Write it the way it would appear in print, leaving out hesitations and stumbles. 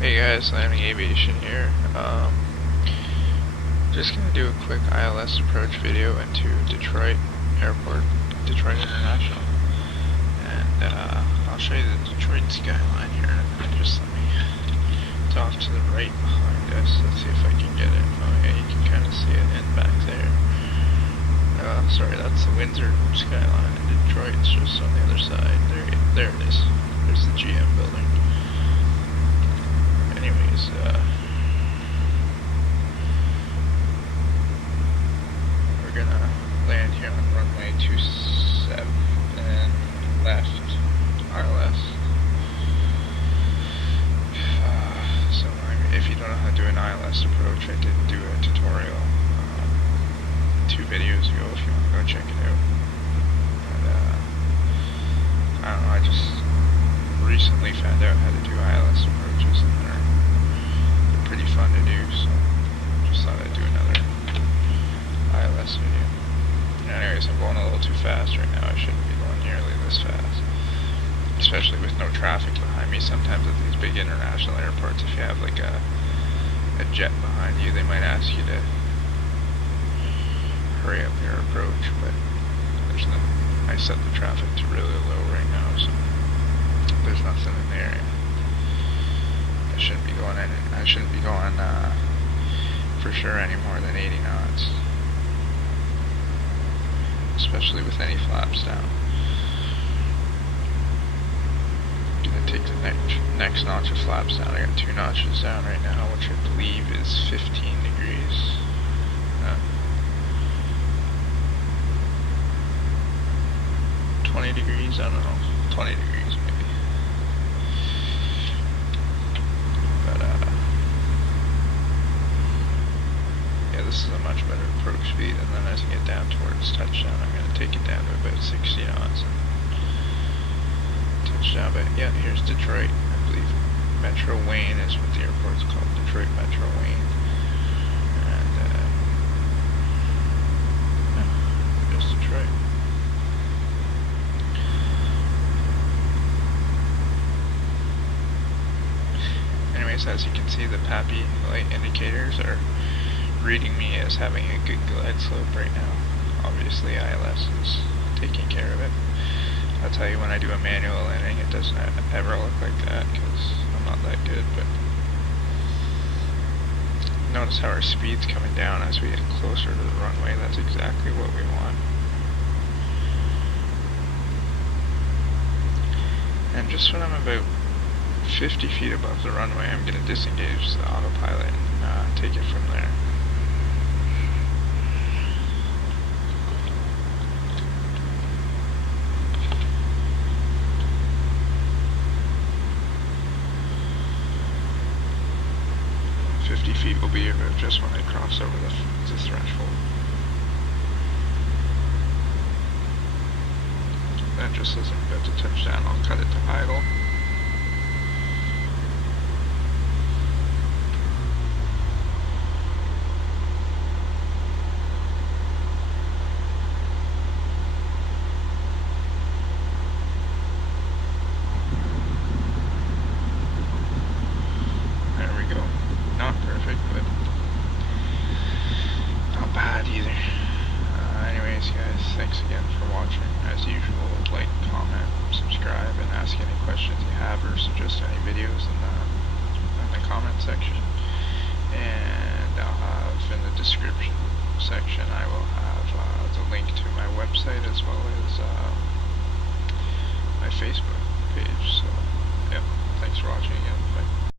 Hey guys, landing Aviation here. Just gonna do a quick ILS approach video into Detroit Airport, Detroit International, and I'll show you the Detroit skyline here. And just let me talk to the right behind us. Let's see if I can get it. Oh yeah, you can kind of see it in back there. Sorry, that's the Windsor skyline in Detroit. It's just on the other side. There it is. There's the GM building. Anyways, we're gonna land here on runway 27 and left ILS. So if you don't know how to do an ILS approach, I did do a tutorial 2 videos ago if you want to go check it out. And, I don't know, I just recently found out how to do ILS approaches, and they're pretty fun to do, so just thought I'd do another ILS video. Anyways, I'm going a little too fast right now. I shouldn't be going nearly this fast, especially with no traffic behind me. Sometimes at these big international airports, if you have like a jet behind you, they might ask you to hurry up your approach, but there's no, I set the traffic to really low right now, so there's nothing in the area. I shouldn't be going for sure any more than 80 knots, especially with any flaps down. I'm gonna take the next notch of flaps down. I got 2 notches down right now, which I believe is 15 degrees. 20 degrees, I don't know, 20 degrees maybe. But yeah, this is a much better approach speed, and then as you get down towards touchdown, I'm going to take it down to about 60 knots and touchdown. But yeah, here's Detroit. I believe Metro Wayne is what the airport's called, Detroit Metro Wayne. And yeah, there's Detroit. Anyways, as you can see, the PAPI light indicators are reading me as having a good glide slope right now. Obviously ILS is taking care of it. I'll tell you, when I do a manual landing, it doesn't ever look like that because I'm not that good, but notice how our speed's coming down as we get closer to the runway. That's exactly what we want. And just when I'm about 50 feet above the runway, I'm going to disengage the autopilot and take it from there. Feet will be about just when I cross over the threshold. Then just as I'm about to touch down, I'll cut it to idle. Not perfect, but not bad either. Anyways, guys, thanks again for watching. As usual, like, comment, subscribe, and ask any questions you have or suggest any videos in the comment section. And I'll have in the description section, I will have the link to my website as well as my Facebook page. So, yeah, thanks for watching again.